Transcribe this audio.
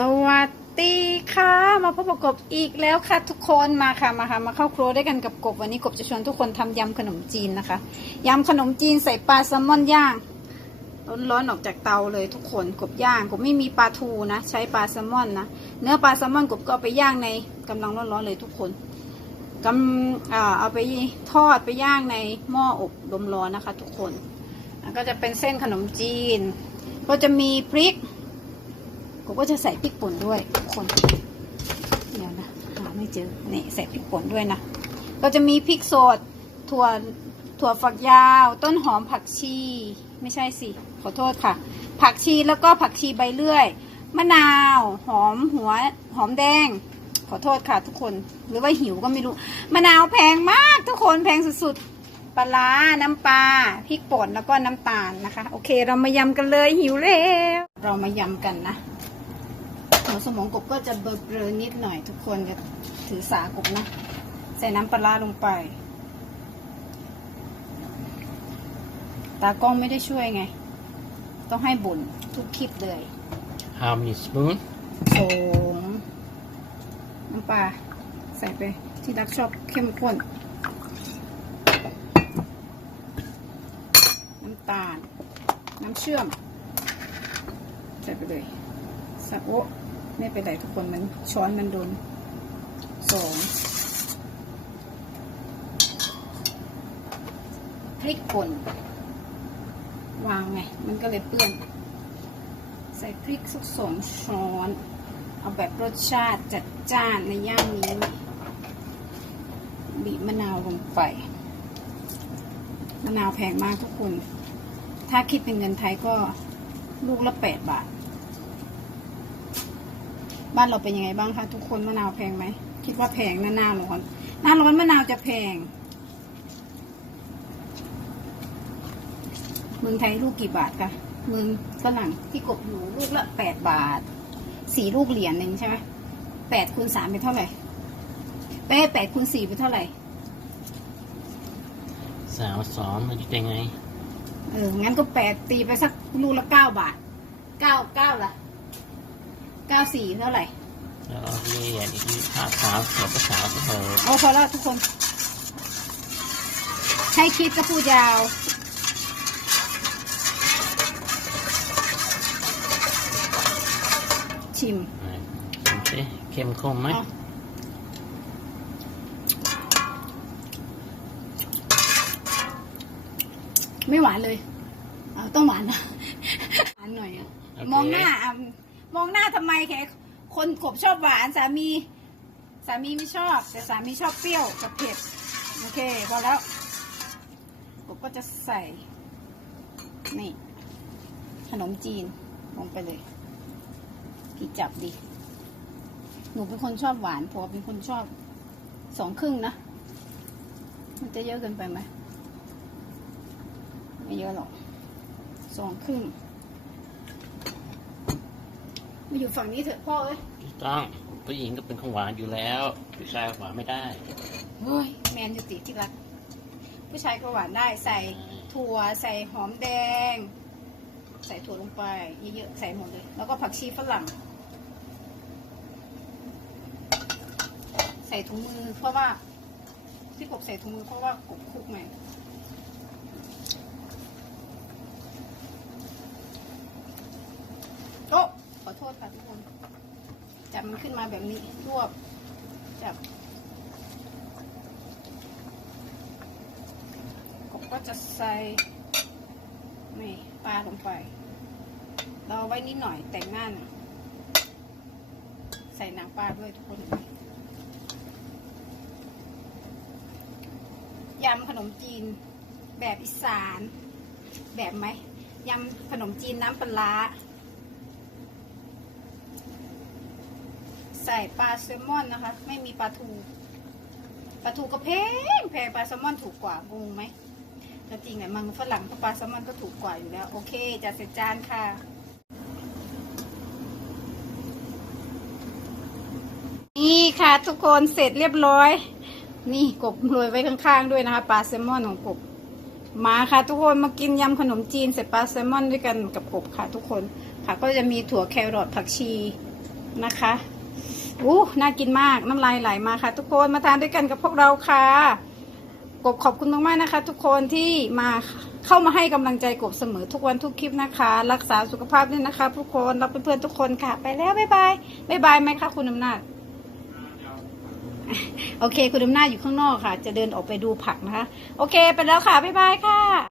สวัสดีค่ะ มาพบกับกบอีกแล้วค่ะทุกคนมาค่ะมาค่ะมาเข้าครัวด้วยกันกับกบวันนี้กบจะชวนทุกคนทำยำขนมจีนนะคะยำขนมจีนใส่ปลาแซลมอนย่างร้อนๆออกจากเตาเลยทุกคนกบย่างกบไม่มีปลาทูนะ ใช้ปลาแซลมอนนะเนื้อปลาแซลมอนกบก็ไปย่างในกำลังร้อนๆเลยทุกคนกำอ่าเอาไปทอดไปย่างในหม้ออบลมร้อนนะคะ ทุกคนก็จะเป็นเส้นขนมจีน ก็จะมีพริก ก็จะใส่พริกป่นด้วยทุกคนเดี๋ยวนะหาไม่เจอนี่ใส่พริกป่นด้วยนะก็จะมีพริกสดถั่วถั่วฝักยาว ต้นหอมผักชี ไม่ใช่สิ ขอโทษค่ะ ผักชีแล้วก็ผักชีใบเลื่อย มะนาว หอมหัวหอมแดง ขอโทษค่ะทุกคนหรือว่าหิวก็ไม่รู้ มะนาวแพงมากทุกคนแพงสุดๆปลาน้ำปลาพริกป่นแล้วก็น้ำตาลนะคะ โอเค เรามายำกันเลยหิวแล้ว เรามายำกันนะ วสมองกบก็จะเบลอๆนิดหน่อยทุกคนจะถือสากบนะใส่น้ำปลาร้าลงไป ตากล้องไม่ได้ช่วยไง ต้องให้บ่นทุกคลิปเลย How many spoon? โสมน้ำปลาใส่ไปที่รักชอบเข้มข้น น้ำตาล น้ำเชื่อม ใส่ไปเลยสะโอะ ไม่เป็นไรทุกคนมันช้อนมันโดนสองพริกป่นวางไง มันก็เลยเปื้อน ใส่พริกสักสองช้อน เอาแบบรสชาติจัดจ้านในย่างนี้ บีบมะนาวลงไป มะนาวแพงมากทุกคน ถ้าคิดเป็นเงินไทยก็ลูกละแปดบาท บ้านเราเป็นยังไงบ้างคะทุกคนมะนาวแพงไหมคิดว่าแพงหน้าหน้าร้อนหน้าร้อนมะนาวจะแพง เมืองไทยลูกกี่บาทคะเมืองฝรั่งที่กบอยู่ลูกละแปดบาทสี่ลูกเหรียญหนึ่งใช่ไหมแปดคูณสามเป็นเท่าไหร่เป้แปดคูณสี่เป็นเท่าไหร่สาวสอนมันจะยังไง เอองั้นก็แปดตีไปสักลูกละเก้าบาทเก้าเก้าละ เก้าสี่เท่าไหร่แล้วเอาเรียนอีกภาพสาวเสียภาษาวก็เถอะเอาพอแล้วทุกคนให้คิดก็พูดยาว ชิมชิมสิเข้มข้นไหม เอาไม่หวานเลย เอาต้องหวานนะ หวานหน่อยอะมองหน้าอะ มองหน้าทำไมแขกคนกบชอบหวานสามี สามีไม่ชอบ แต่สามีชอบเปรี้ยวกับเผ็ดโอเคพอแล้วกบก็จะใส่ นี่ ขนมจีนลงไปเลยพี่จับดิหนูเป็นคนชอบหวานผัวเป็นคนชอบสองครึ่งนะ มันจะเยอะเกินไปไหมไม่เยอะหรอกสองครึ่ง มาอยู่ฝั่งนี้เถอะพ่อเอ้ยถูกต้องผู้หญิงก็เป็นของหวานอยู่แล้วผู้ชายหวานไม่ได้เฮ้ยแมนอยู่ติที่รัก ผู้ชายก็หวานได้ใส่ถั่วใส่หอมแดง ใส่ถั่วลงไปเยอะๆใส่หมดเลย แล้วก็ผักชีฝรั่ง ใส่ถุงมือเพราะว่าที่กบใส่ถุงมือเพราะว่ากบคลุกไงโอ้ขอโทษค่ะทุกคน จับ มันขึ้นมาแบบนี้รวบจับผมก็จะใส่นี่ปลาลงไป เราเอไว้นิดหน่อยแต่งหน้าน่อยใส่หนังปลาด้วยทุกคนยำขนมจีนแบบอีสาน แบบไหมยำขนมจีนน้ำปลาร้า ใส่ปลาแซลมอนนะคะ ไม่มีปลาทูปลาทูก็แพงแพงปลาแซลมอนถูกกว่างงไหมแต่จริงอะมังฝรั่งเพราะปลาแซลมอนก็ถูกกว่าอยู่แล้ว โอเคจัดเสร็จจานค่ะนี่ค่ะทุกคนเสร็จเรียบร้อย นี่กบโรยไว้ข้างๆด้วยนะคะปลาแซลมอนของกบมาค่ะทุกคนมากินยำขนมจีนใส่ปลาแซลมอนด้วยกันกับกบค่ะ ทุกคนค่ะ ก็จะมีถั่วแครอทผักชีนะคะ อู้น่ากินมากน้ำลายไหลมาค่ะ ทุกคนมาทานด้วยกันกับพวกเราค่ะกบขอบคุณมากๆนะคะ ทุกคนที่มาเข้ามาให้กำลังใจกบเสมอทุกวันทุกคลิปนะคะ รักษาสุขภาพด้วยนะคะ ทุกคนรักเพื่อนๆทุกคนค่ะ ไปแล้วบ๊ายบายบ๊ายบายไหมคะคุณอำนาจโอเค คุณอำนาจอยู่ข้างนอกค่ะ จะเดินออกไปดูผักนะคะ โอเค ไปแล้วค่ะ บ๊ายบายค่ะ